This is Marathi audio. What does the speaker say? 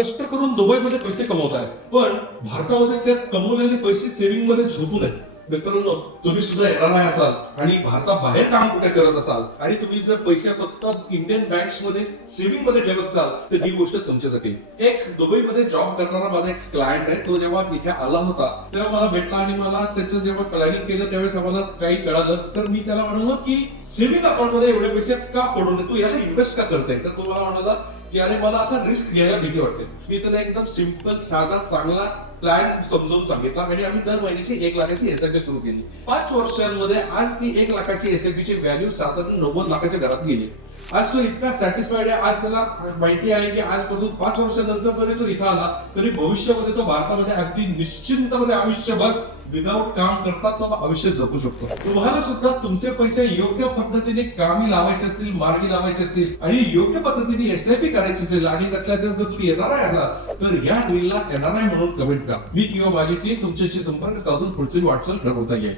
कष्ट करून दुबईमध्ये पैसे कमवताय, पण भारतामध्ये त्या कमवलेले पैसे सेव्हिंग मध्ये झोपू नये. मित्रांनो, तुम्ही सुद्धा येणार आहे असाल आणि भारताबाहेर काम कुठे करत असाल आणि तुम्ही जर पैसे फक्त इंडियन बँक्स मध्ये सेव्हिंग मध्ये ठेवत असाल तर ही गोष्ट तुमच्यासाठी. एक दुबईमध्ये जॉब करणारा माझा एक क्लायंट आहे. तो जेव्हा इथे आला होता तेव्हा मला भेटला आणि मला त्याचं जेव्हा प्लॅनिंग केलं त्यावेळेस आम्हाला काही कळालं. तर मी त्याला म्हणालो की सेव्हिंग अकाउंट मध्ये एवढे पैसे का पडू नये, तू याला इन्व्हेस्ट का करताय? तर तो मला म्हणाला की अरे मला आता रिस्क घ्यायला भीती वाटते. मी त्याला एकदम सिंपल साधा चांगला प्लॅन समजावून सांगितला आणि आम्ही दर महिन्याची 1 लाखाची एसआयपी सुरू केली. 5 वर्षांमध्ये आज ती 1 लाखाची एसआयपी ची व्हॅल्यू साधारण 90 लाखाच्या घरात गेली. आज तो इतका सॅटिस्फाईड आहे. आज त्याला माहिती आहे की आजपासून 5 वर्षानंतर जरी तो इथं आला तरी भविष्यामध्ये तो भारतामध्ये अगदी निश्चिंतपणे आयुष्यभर विदाऊट काम करता तो आयुष्य जगू शकतो. तुम्हाला सुद्धा तुमचे पैसे योग्य पद्धतीने कामी लावायचे असतील, मार्गी लावायचे असतील आणि योग्य पद्धतीने एसआयपी करायची असेल आणि त्यातल्या जर तुम्ही येणार आहे असाल तर या ड्रीलला येणार आहे म्हणून कमेंट करा. मी किंवा माझी टीम तुमच्याशी संपर्क साधून पुढची वाटचाल ठरवता येईल.